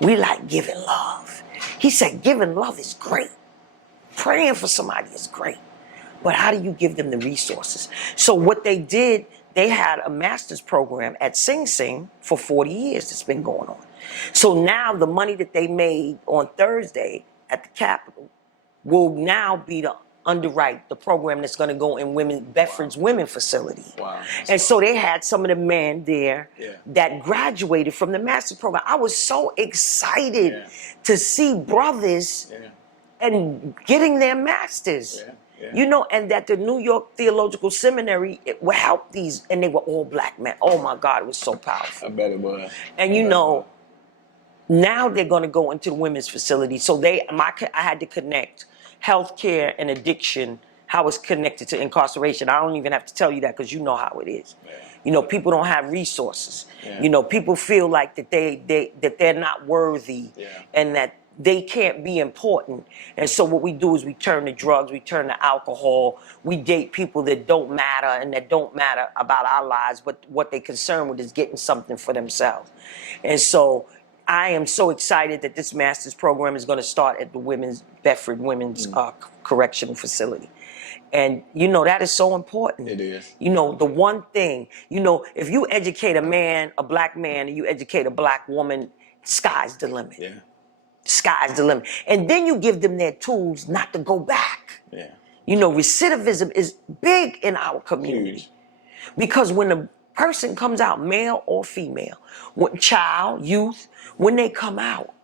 We like giving love. He said, giving love is great. Praying for somebody is great. But how do you give them the resources? So what they did, they had a master's program at Sing Sing for 40 years that's been going on. So now the money that they made on Thursday at the Capitol will now be to underwrite the program that's going to go in Bedford's women facility. Wow. And so they had some of the men there that graduated from the master's program. I was so excited to see brothers and getting their masters. You know, and that the New York Theological Seminary, it will help these, and they were all black men. Oh my God, it was so powerful. I bet it was. And you know, now they're going to go into the women's facility. So I had to connect healthcare and addiction, how it's connected to incarceration. I don't even have to tell you that because you know how it is. You know, people don't have resources. You know, people feel like that they're not worthy and that they can't be important. And so what we do is we turn to drugs, we turn to alcohol, we date people that don't matter and that don't matter about our lives, but what they're concerned with is getting something for themselves. And so I am so excited that this master's program is going to start at the Bedford Women's Correctional Facility. And, you know, that is so important. It is. You know, the one thing, you know, if you educate a black man, and you educate a black woman, sky's the limit. Sky's the limit. And then you give them their tools not to go back. You know, recidivism is big in our community. Huge. Because when a person comes out, male or female, child, youth, when they come out,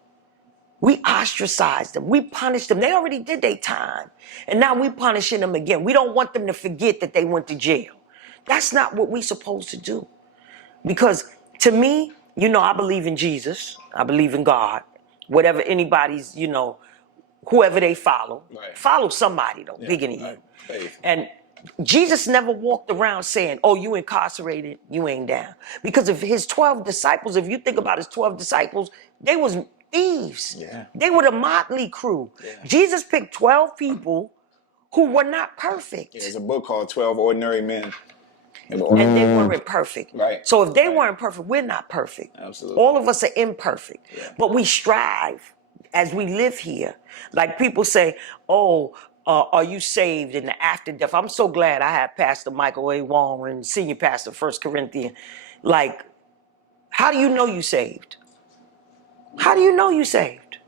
we ostracize them. We punish them. They already did their time. And now we punishing them again. We don't want them to forget that they went to jail. That's not what we're supposed to do. Because to me, you know, I believe in Jesus. I believe in God. Whatever anybody's, you know, whoever they follow, follow somebody though, bigger than you. And Jesus never walked around saying, oh, you incarcerated, you ain't down. Because of his 12 disciples, if you think about his 12 disciples, they was thieves. They were the motley crew. Jesus picked 12 people who were not perfect. There's a book called 12 Ordinary Men. And they weren't perfect. So if they weren't perfect, we're not perfect. Absolutely. All of us are imperfect. But we strive as we live here. Like people say, oh, are you saved in the after death? I'm so glad I have Pastor Michael A. Warren, senior pastor, 1 Corinthians. Like, how do you know you saved? How do you know you saved?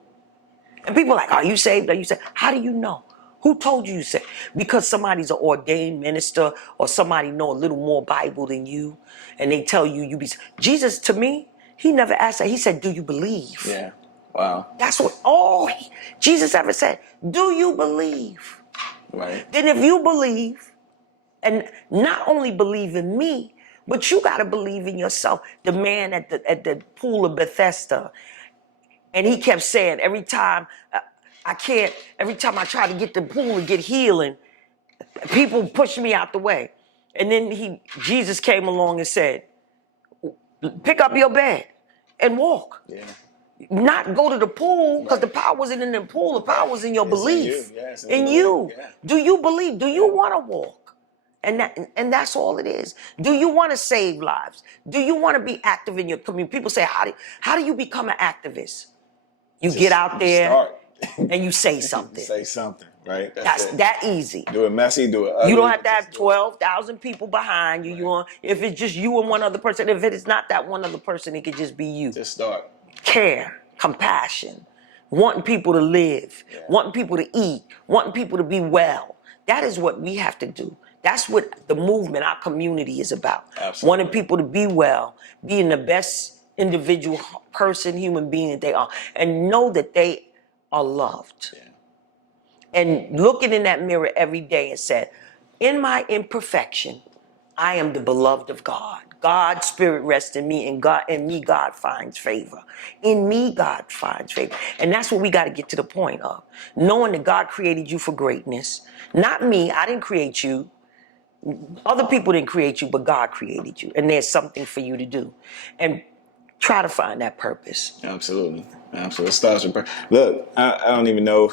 And people are like, are you saved? Are you saved? How do you know? Who told you saved? Because somebody's an ordained minister or somebody know a little more Bible than you and they tell you you be. Jesus, to me, he never asked that. He said, do you believe? Wow. That's what all Jesus ever said. Do you believe? Then if you believe, and not only believe in me, but you got to believe in yourself. The man at the pool of Bethesda, and he kept saying every time I try to get the pool and get healing, people push me out the way. And then Jesus came along and said, pick up your bed and walk. Not go to the pool, because the power wasn't in the pool, the power was in your belief. In you. Do you believe? Do you want to walk? And that's all it is. Do you want to save lives? Do you want to be active in your community? People say, how do you become an activist? You just get out there and you say something. Say something, right? That's that easy. Do it messy, do it ugly. You don't have to have 12,000 people behind you. If it's just you and one other person, if it is not that one other person, it could just be you. Just start. Care, compassion, wanting people to live, wanting people to eat, wanting people to be well. That is what we have to do. That's what the movement, our community is about. Absolutely. Wanting people to be well, being the best individual person, human being that they are, and know that they are loved. And looking in that mirror every day and said, in my imperfection, I am the beloved of God. God's spirit rests in me, and God finds favor. In me, God finds favor. And that's what we got to get to the point of. Knowing that God created you for greatness. Not me, I didn't create you. Other people didn't create you, but God created you. And there's something for you to do. And try to find that purpose. Absolutely. Absolutely. It starts with look, I don't even know.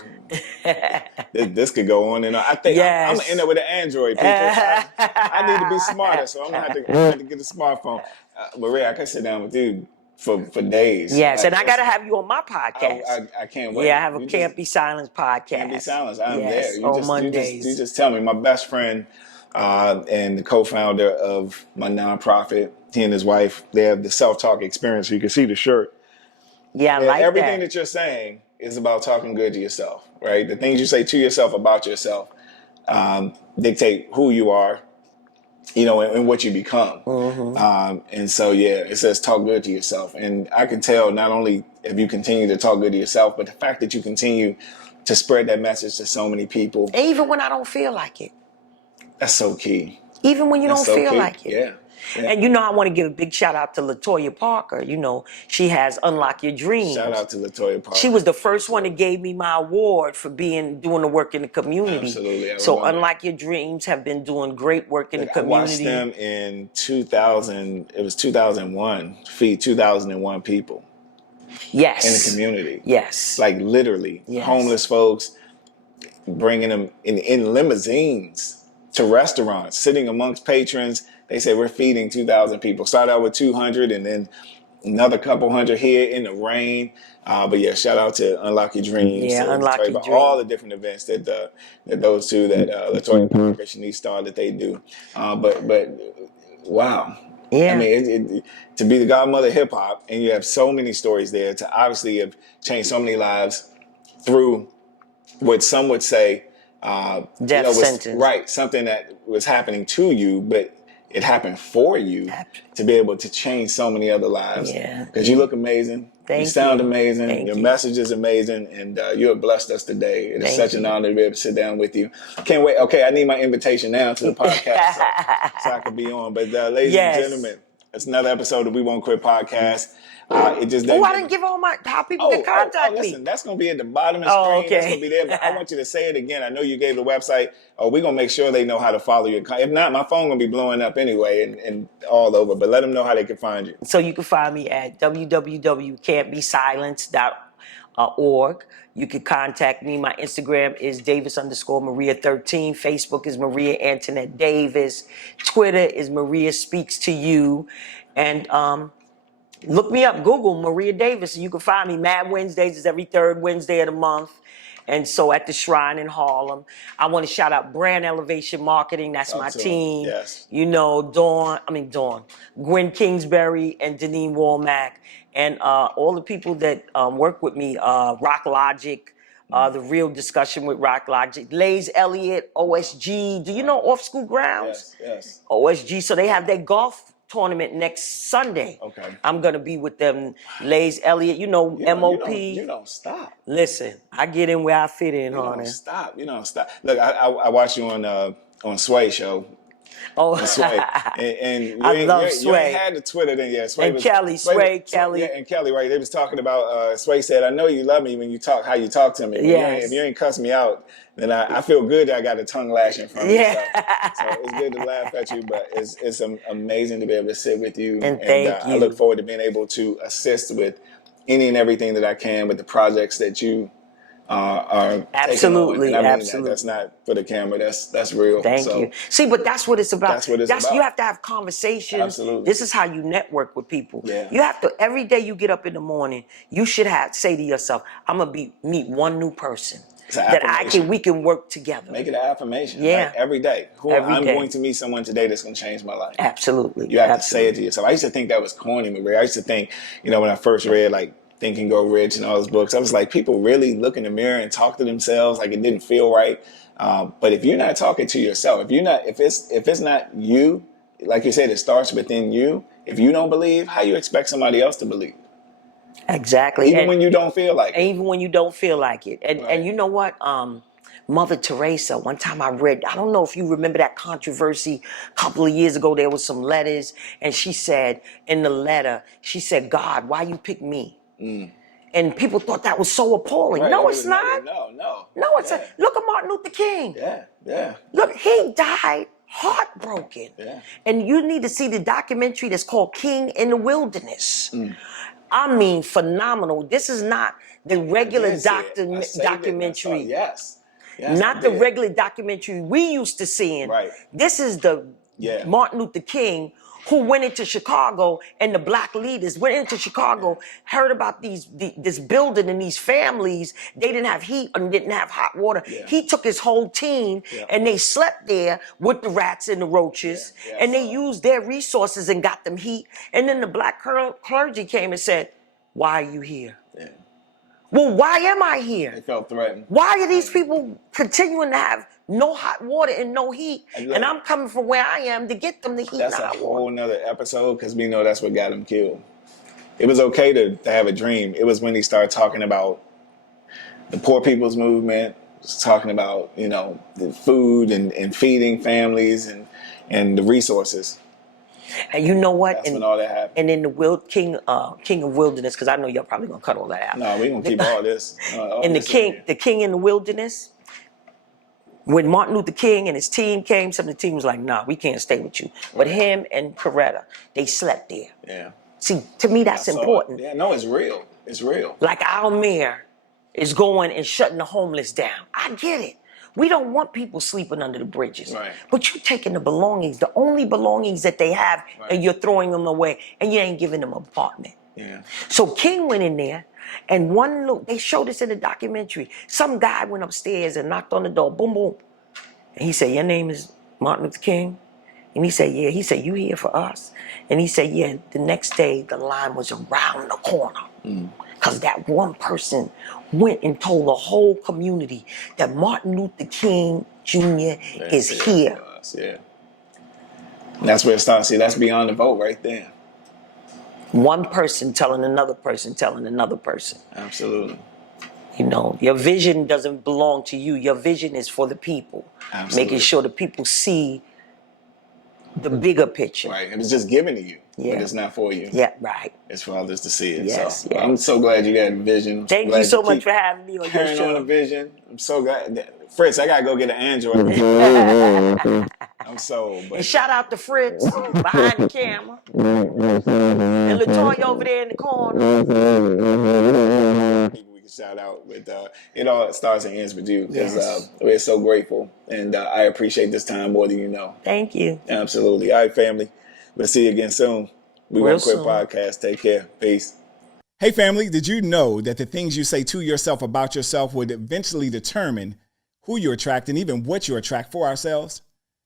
This could go on and on. I think I'm gonna end Yes. up with an Android, people. I need to be smarter, so I'm gonna have to get a smartphone. Maria, I can sit down with you for days. Yes, Like, and I got to have you on my podcast. I can't Yeah, I wait. have a You Can't just Be Silence podcast. can't be silenced. I'm there. Yes, on You Mondays. just tell me. My best friend and the co-founder of my nonprofit, he and his wife, they have the self-talk experience. You can see the shirt. Yeah, I And like everything that. that you're saying is about talking good to yourself, right? The things you say to yourself about yourself dictate who you are, and what you become. And so, yeah, it says talk good to yourself. And I can tell not only if you continue to talk good to yourself, but the fact that you continue to spread that message to so many people. And even when I don't feel like it. That's so key. Even when you That's don't so feel key. like it. Yeah. And I want to give a big shout out to LaToya Parker. She has Unlock Your Dreams. Shout out to LaToya Parker. She was the first one that gave me my award for doing the work in the community. Absolutely. So Unlock Your Dreams have been doing great work in the community. I watched them in 2000. It was 2001. Feed 2001 people. Yes. In the community. Yes. Like literally, yes. Homeless folks, bringing them in limousines to restaurants, sitting amongst patrons. They say we're feeding 2,000 people. Started out with 200 and then another couple hundred here in the rain. But yeah, shout out to Unlock Your Dreams. Yeah, Unlock Your Dreams. All the different events that those two, that LaToya Parker, Shanice Starr, that they do. But wow. Yeah. I mean, to be the godmother of hip hop, and you have so many stories there to obviously have changed so many lives through what some would say, death sentence. Right, something that was happening to you, but it happened for you to be able to change so many other lives. Yeah. Because you look amazing. You sound amazing. Your message is amazing. And you have blessed us today. It is such an honor to be able to sit down with you. Can't wait. Okay, I need my invitation now to the podcast so I can be on. But ladies and gentlemen, it's another episode of We Won't Quit podcast. I didn't give all how people can contact me. Listen, that's going to be at the bottom of the screen. Okay. That's going to be there. But I want you to say it again. I know you gave the website. We're going to make sure they know how to follow you. If not, my phone going to be blowing up anyway and all over. But let them know how they can find you. So you can find me at www.can'tbesilence.org. You can contact me. My Instagram is Davis_Maria13. Facebook is Maria Antoinette Davis. Twitter is Maria Speaks to You. And look me up, Google Maria Davis, and you can find me. Mad Wednesdays is every third Wednesday of the month. And so at the Shrine in Harlem. I want to shout out Brand Elevation Marketing. That's my team. Yes. Gwen Kingsbury and Deneen Womack. And all the people that work with me, Rock Logic, The Real Discussion with Rock Logic, Lays Elliott, OSG. Do you know Off School Grounds? Yes. OSG. So they have their golf tournament next Sunday. Okay. I'm going to be with them. Lays Elliott, MOP. You don't stop. Listen, I get in where I fit in, honey. You don't stop. Look, I watch you on Sway show. Oh, Sway. And I love Sway. You ain't had the Twitter then, yeah. Sway and was, Kelly, Kelly. Yeah, and Kelly, right. They was talking about, Sway said, I know you love me when you talk, how you talk to me. Yes. If you ain't cuss me out, then I feel good that I got a tongue lashing from you. So it's good to laugh at you, but it's amazing to be able to sit with you. And thank you. I look forward to being able to assist with any and everything that I can with the projects that you are absolutely, I mean, absolutely. That's not for the camera. That's real. Thank you. See, but that's what it's about. That's what it's about. You have to have conversations. Absolutely. This is how you network with people. Yeah. You have to, every day you get up in the morning, you should say to yourself, I'm gonna meet one new person that we can work together. Make it an affirmation. Yeah. Right? Every day. I'm going to meet someone today that's gonna change my life. Absolutely. You have to say it to yourself. I used to think that was corny, Maria. I used to think, when I first read Think and Grow Rich and all those books, I was like, people really look in the mirror and talk to themselves like it didn't feel right. But if you're not talking to yourself, if it's not you, like you said, it starts within you. If you don't believe, how you expect somebody else to believe? Exactly. Even when you don't feel like it. Even when you don't feel like it. And you know what? Mother Teresa, one time I read, I don't know if you remember that controversy a couple of years ago, there was some letters, and she said in the letter, she said, God, why you pick me? And people thought that was so appalling. Right, No, it it's was not. no. No, it's Yeah. look at Martin Luther King. Yeah. Look, he died heartbroken. Yeah. And you need to see the documentary that's called King in the Wilderness. I mean, phenomenal. This is not the regular documentary. Yes, Not the regular documentary we used to seeing. Right. This is the Martin Luther King who went into Chicago, and the black leaders went into Chicago, heard about this building and these families. They didn't have heat and didn't have hot water. Yeah. He took his whole team and they slept there with the rats and the roaches, and they used their resources and got them heat. And then the black clergy came and said, why are you here? Yeah. Well, why am I here? They felt threatened. Why are these people continuing to have no hot water and no heat? And I'm coming from where I am to get them the heat. That's a whole nother episode, because we know that's what got him killed. It was okay to have a dream. It was when he started talking about the poor people's movement, talking about, the food and feeding families and the resources. And you know what? That's when all that happened. And in the King of Wilderness, because I know y'all probably gonna cut all that out. No, we're gonna keep all this. And the King in the Wilderness, when Martin Luther King and his team came, some of the team was like, nah, we can't stay with you. But him and Coretta, they slept there. Yeah. See, to me, that's important. Yeah, no, it's real. It's real. Like our mayor is going and shutting the homeless down. I get it. We don't want people sleeping under the bridges. Right. But you're taking the belongings, the only belongings that they have, and you're throwing them away, and you ain't giving them an apartment. Yeah. So King went in there, and they showed this in the documentary. Some guy went upstairs and knocked on the door, boom, boom. And he said, your name is Martin Luther King? And he said, yeah. He said, you here for us? And he said, yeah. The next day, the line was around the corner. Because that one person went and told the whole community that Martin Luther King Jr. is here. Yeah. And that's where it starts. See, that's beyond the vote right there. One person telling another person, telling another person. Absolutely. Your vision doesn't belong to you. Your vision is for the people. Absolutely. Making sure the people see the bigger picture. Right. It was just given to you. Yeah. But it's not for you. Yeah, right. It's for others to see it. Yes, so yes. I'm so glad you got a vision. Thank you so much for having me on your carrying show. on a vision. I'm so glad. Fritz, I gotta go get an Android. I'm sold. But and shout out to Fritz behind the camera. And LaToya over there in the corner. People we can shout out, but it all starts and ends with you, because Yes. we're so grateful, and I appreciate this time more than you know. Thank you. Absolutely. All right, family. We'll see you again soon. We Won't Quit Podcast. Take care. Peace. Hey, family, did you know that the things you say to yourself about yourself would eventually determine who you attract and even what you attract for ourselves?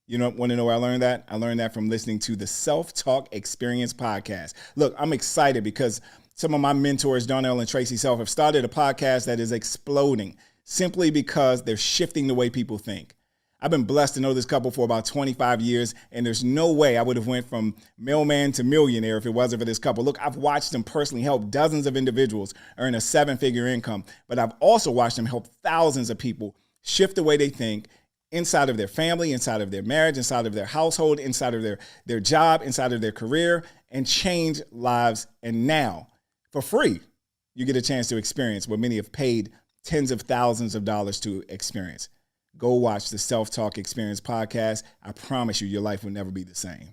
You want to know where I learned that? I learned that from listening to the Self-Talk Experience podcast. Look, I'm excited because some of my mentors, Darnell and Tracy Self, have started a podcast that is exploding simply because they're shifting the way people think. I've been blessed to know this couple for about 25 years, and there's no way I would have went from mailman to millionaire if it wasn't for this couple. Look, I've watched them personally help dozens of individuals earn a 7-figure income, but I've also watched them help thousands of people shift the way they think inside of their family, inside of their marriage, inside of their household, inside of their job, inside of their career, and change lives. And now, for free, you get a chance to experience what many have paid tens of thousands of dollars to experience. Go watch the Self-Talk Experience podcast. I promise you, your life will never be the same.